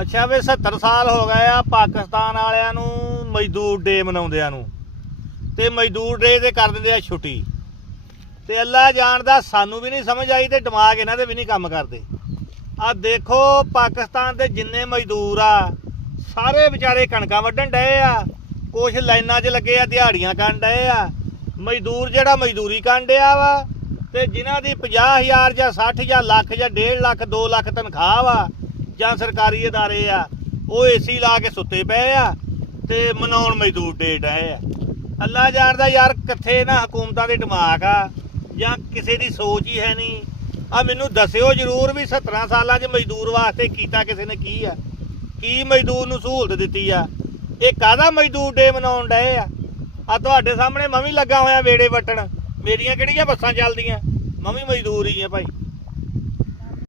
ਅੱਛਾ ਵੇ 70 ਸਾਲ ਹੋ ਗਏ ਆ ਪਾਕਿਸਤਾਨ ਵਾਲਿਆਂ ਨੂੰ ਮਜ਼ਦੂਰ ਡੇ ਮਨਾਉਂਦਿਆਂ ਨੂੰ, ਤੇ ਮਜ਼ਦੂਰ ਡੇ ਤੇ ਕਰ ਦਿੰਦੇ ਆ ਛੁੱਟੀ। ਤੇ ਅੱਲਾ ਜਾਣਦਾ ਸਾਨੂੰ ਵੀ ਨਹੀਂ ਸਮਝ ਆਈ ਤੇ ਦਿਮਾਗ ਇਹਨਾਂ ਦੇ ਵੀ ਨਹੀਂ ਕੰਮ ਕਰਦੇ। ਆ ਦੇਖੋ ਪਾਕਿਸਤਾਨ ਦੇ ਜਿੰਨੇ ਮਜ਼ਦੂਰ ਆ ਸਾਰੇ ਵਿਚਾਰੇ ਕਣਕਾਂ ਵੱਢਣ ਡਏ ਆ, ਕੁਛ ਲਾਈਨਾਂ 'ਚ ਲੱਗੇ ਆ, ਦਿਹਾੜੀਆਂ ਕਰਨ ਡਏ ਆ। ਮਜ਼ਦੂਰ ਜਿਹੜਾ ਮਜ਼ਦੂਰੀ ਕਰਨ ਡਿਆ ਵਾ, ਤੇ ਜਿਨ੍ਹਾਂ ਦੀ 50,000 ਜਾਂ 60 ਜਾਂ ਲੱਖ ਜਾਂ 1.5 ਲੱਖ 2 ਲੱਖ ਤਨਖਾਹ ਵਾ ਜਾਂ ਸਰਕਾਰੀ ਅਦਾਰੇ ਆ, ਉਹ ਏਸੀ ਲਾ ਕੇ ਸੁੱਤੇ ਪਏ ਆ ਤੇ ਮਨਾਉਣ ਮਜ਼ਦੂਰ ਡੇ ਡਏ ਆ। ਅੱਲਾ ਜਾਣਦਾ ਯਾਰ ਕਿੱਥੇ ਨਾ ਹਕੂਮਤਾਂ ਦੇ ਦਿਮਾਗ ਆ ਜਾਂ ਕਿਸੇ ਦੀ ਸੋਚ ਹੀ ਹੈ ਨਹੀਂ। ਆ ਮੈਨੂੰ ਦੱਸਿਓ ਜ਼ਰੂਰ ਵੀ 17 ਸਾਲਾਂ 'ਚ ਮਜ਼ਦੂਰ ਵਾਸਤੇ ਕੀਤਾ ਕਿਸੇ ਨੇ ਕੀ ਆ, ਕੀ ਮਜ਼ਦੂਰ ਨੂੰ ਸਹੂਲਤ ਦਿੱਤੀ ਆ, ਇਹ ਕਾਹਦਾ ਮਜ਼ਦੂਰ ਡੇ ਮਨਾਉਣ ਡਏ ਆ। ਆ ਤੁਹਾਡੇ ਸਾਹਮਣੇ ਮੈਂ ਵੀ ਲੱਗਾ ਹੋਇਆ ਵੇੜੇ ਵੱਟਣ, ਮੇਰੀਆਂ ਕਿਹੜੀਆਂ ਬੱਸਾਂ ਚੱਲਦੀਆਂ, ਮੈਂ ਵੀ ਮਜ਼ਦੂਰ ਹੀ ਆ ਭਾਈ।